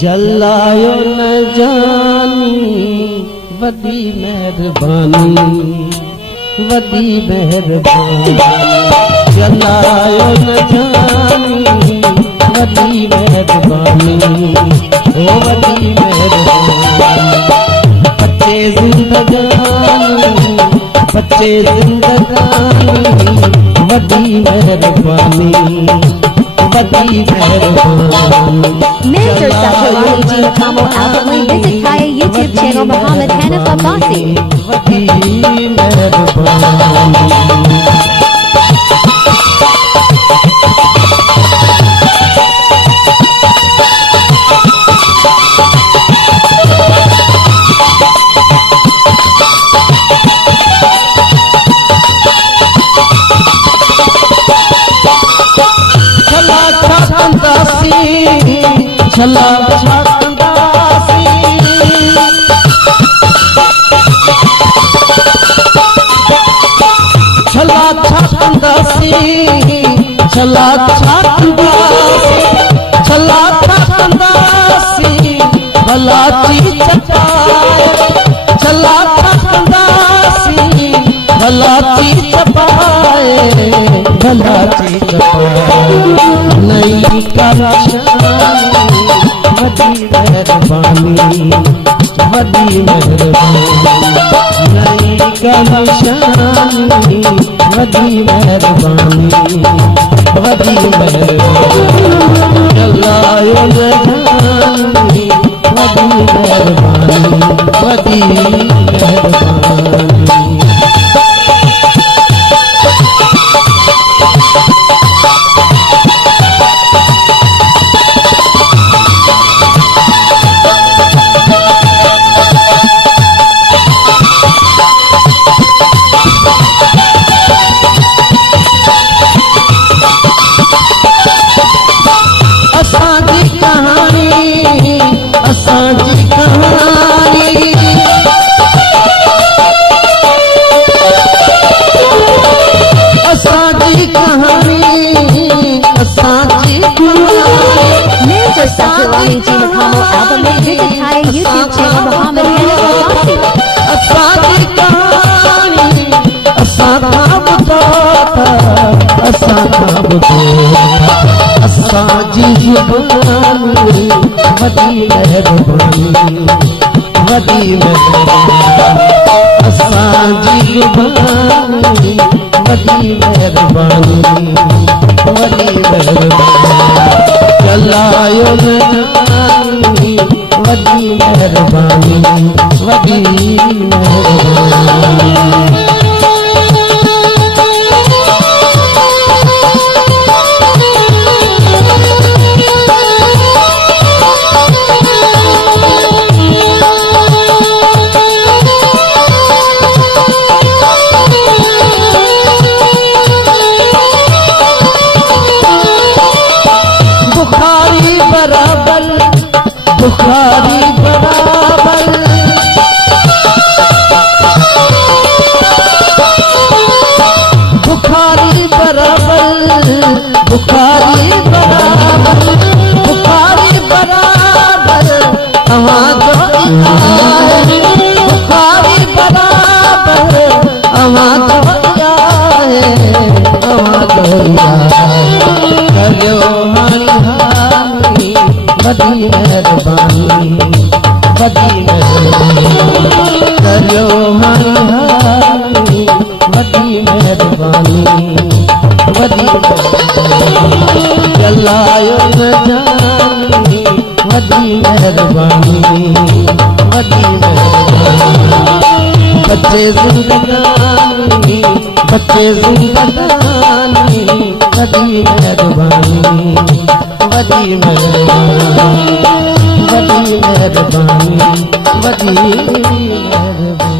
जलायो न जानी वदी मेहरबानी वदी मेहरबानी जलायो न जानी वदी मेहरबानी ओ वदी मेहरबानी बच्चे जिंदगानी वदी मेहरबानी Mr. Saturani G. Kamo Albumly, visit Kaya YouTube channel Muhammad Hanif Abbasi. छला छाकंदासी छला छाकंदासी छला छाकंदासी छला छाकंदासी भलाची चपाए छला छाकंदासी भलाची चपाए भलाची चपाए नहीं कराशानी वदी मेहरबानी वदी मेहरबानी नहीं कराशानी वदी मेहरबानी वदी मेहरबानी जलायो न जानी वदी मेहरबानी वदी मेहरबानी Saturani G. Kamo Albumly, visit Kaya YouTube channel Muhammad Hanif Abbasi. असांजी कहानी असां खां ॿुधाता असां खां ॿुधाता असांजी ज़ुबानी वदी मेहरबानी वदी मेहरबानी असांजी ज़ुबानी वदी मेहरबानी वदी मेहरबानी जलायो न जानी वदी मेहरबानी वदी मेहरबानी बुखारी बराबर बुखारी बराबर बुखारी बराबर बुखारी बराबर बुखारी बराबर अहाँ जो आए बुखारी बराबर अहाँ जो आए अहाँ जो आए करियो हानी वदी मेहरबानी वदी मेहरबानी करियो हानी वदी मेहरबानी वदी मेहरबानी जलायो न जानी वदी मेहरबानी वदी मेहरबानी बच्चे जिंदगानी वदी मेहरबानी वदी मेहरबानी वदी मेहरबानी वदी मेहरबानी